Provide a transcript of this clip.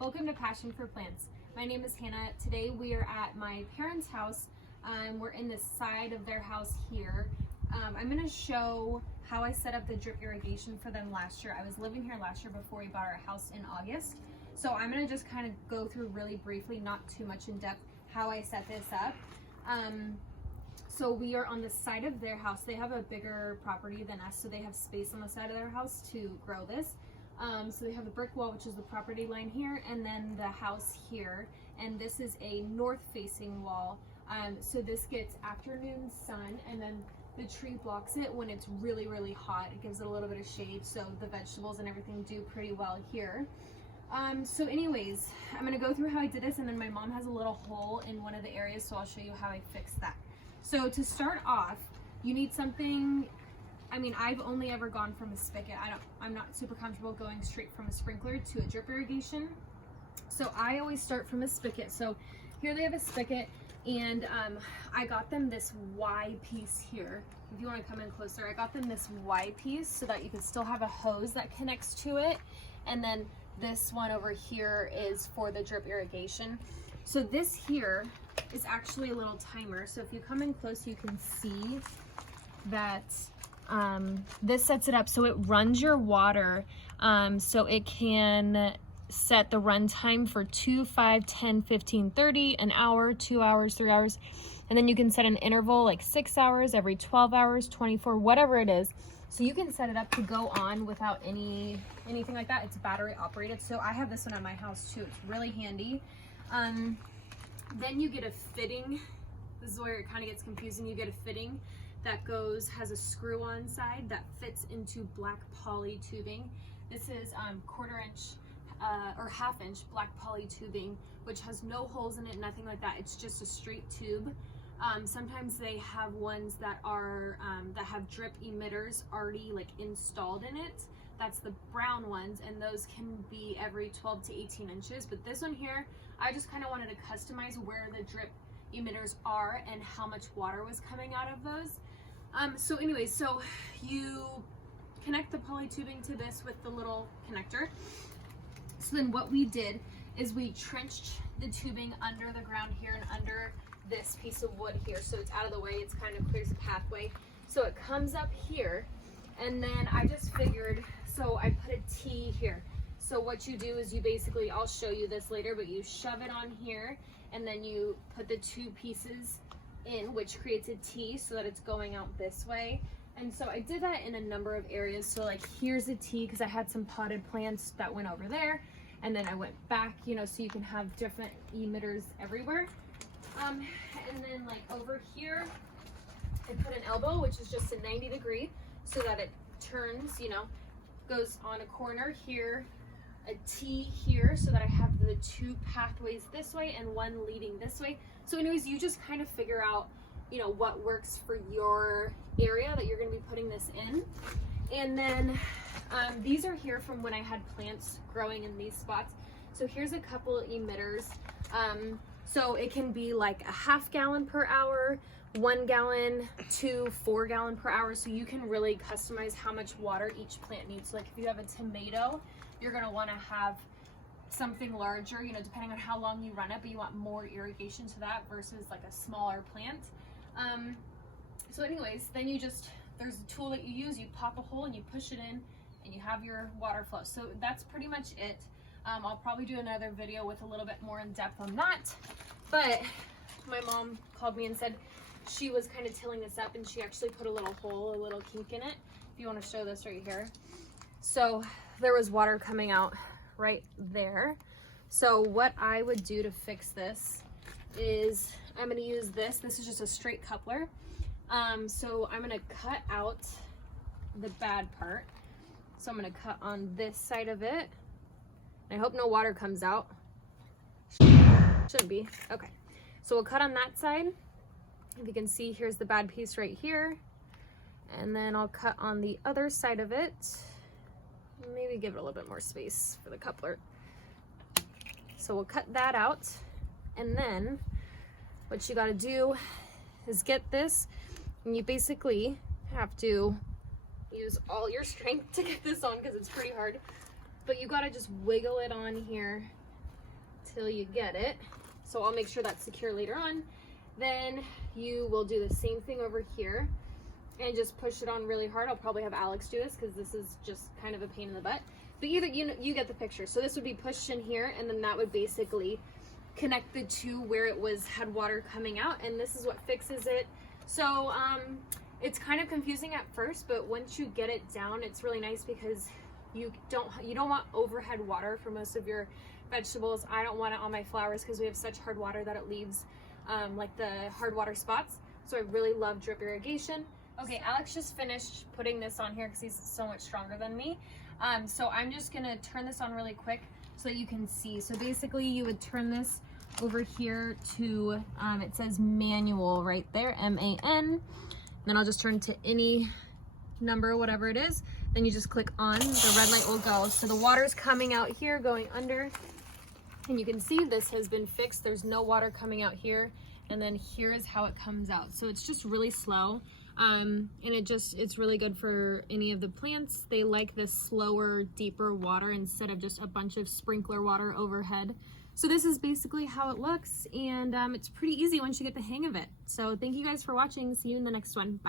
Welcome to Passion for Plants. My name is Hannah. Today we are at my parents' house. We're in the side of their house here. I'm going to show how I set up the drip irrigation for them last year. I was living here last year before we bought our house in August. So I'm going to just kind of go through really briefly, not too much in depth, how I set this up. So we are on the side of their house. They have a bigger property than us, so they have space on the side of their house to grow this. So they have the brick wall, which is the property line here, and then the house here. And this is a north-facing wall. So this gets afternoon sun, and then the tree blocks it when it's really, really hot. It gives it a little bit of shade, so the vegetables and everything do pretty well here. So anyways, I'm gonna go through how I did this, and then my mom has a little hole in one of the areas, so I'll show you how I fixed that. So to start off, you need something. I mean, I've only ever gone from a spigot. I'm not super comfortable going straight from a sprinkler to a drip irrigation. So I always start from a spigot. So here they have a spigot, and I got them this Y piece here. If you want to come in closer, I got them this Y piece so that you can still have a hose that connects to it. And then this one over here is for the drip irrigation. So this here is actually a little timer. So if you come in close, you can see that this sets it up so it runs your water, so it can set the run time for 2, 5, 10, 15, 30, an hour, 2 hours, 3 hours, and then you can set an interval like 6 hours, every 12 hours, 24, whatever it is. So you can set it up to go on without anything like that. It's battery operated. So I have this one at my house too. It's really handy. Then you get a fitting. This is where it kind of gets confusing. You get a fitting that has a screw on side that fits into black poly tubing. This is 1/4 inch or 1/2 inch black poly tubing, which has no holes in it, nothing like that. It's just a straight tube. Sometimes they have ones that are that have drip emitters already like installed in it. That's the brown ones, and those can be every 12 to 18 inches. But this one here, I just kind of wanted to customize where the drip emitters are and how much water was coming out of those. So anyways, so you connect the poly tubing to this with the little connector. So then what we did is we trenched the tubing under the ground here and under this piece of wood here, so it's out of the way. It's kind of clears the pathway. So it comes up here, and then I just figured, so I put a T here. So what you do is you basically, I'll show you this later, but you shove it on here, and then you put the two pieces in, which creates a T so that it's going out this way. And so I did that in a number of areas. So like here's a T because I had some potted plants that went over there, and then I went back, you know, so you can have different emitters everywhere. And then like over here, I put an elbow, which is just a 90 degree, so that it turns, you know, goes on a corner here, a T here, so that I have the two pathways this way and one leading this way. So anyways, you just kind of figure out, you know, what works for your area that you're going to be putting this in. And then these are here from when I had plants growing in these spots. So here's a couple emitters. So it can be like a 1/2 gallon per hour, 1 gallon to 4 gallon per hour. So you can really customize how much water each plant needs. So like if you have a tomato, you're going to want to have something larger, you know, depending on how long you run it, but you want more irrigation to that versus like a smaller plant. So anyways, then there's a tool that you use, you pop a hole and you push it in and you have your water flow. So that's pretty much it. I'll probably do another video with a little bit more in depth on that, but my mom called me and said she was kind of tilling this up, and she actually put a little hole, a little kink in it. If you want to show this right here. So there was water coming out right there. So what I would do to fix this is I'm going to use this is just a straight coupler. So I'm going to cut out the bad part. So I'm going to cut on this side of it. I hope no water comes out. Should be. Okay. So we'll cut on that side. If you can see, here's the bad piece right here. And then I'll cut on the other side of it. Maybe give it a little bit more space for the coupler. So we'll cut that out. And then what you got to do is get this, and you basically have to use all your strength to get this on because it's pretty hard. But you got to just wiggle it on here till you get it. So I'll make sure that's secure later on. Then you will do the same thing over here and just push it on really hard. I'll probably have Alex do this because this is just kind of a pain in the butt. But either you get the picture. So this would be pushed in here, and then that would basically connect the two where it had water coming out, and this is what fixes it. So it's kind of confusing at first, but once you get it down, it's really nice because you don't want overhead water for most of your vegetables. I don't want it on my flowers because we have such hard water that it leaves like the hard water spots. So I really love drip irrigation. Okay, Alex just finished putting this on here because he's so much stronger than me. So I'm just gonna turn this on really quick so that you can see. So basically you would turn this over here to, it says manual right there, M-A-N. Then I'll just turn to any number, whatever it is. Then you just click on, the red light will go. So the water's coming out here, going under. And you can see this has been fixed. There's no water coming out here. And then here is how it comes out. So it's just really slow. And it's really good for any of the plants. They like this slower, deeper water instead of just a bunch of sprinkler water overhead. So this is basically how it looks, and it's pretty easy once you get the hang of it. So thank you guys for watching. See you in the next one. Bye.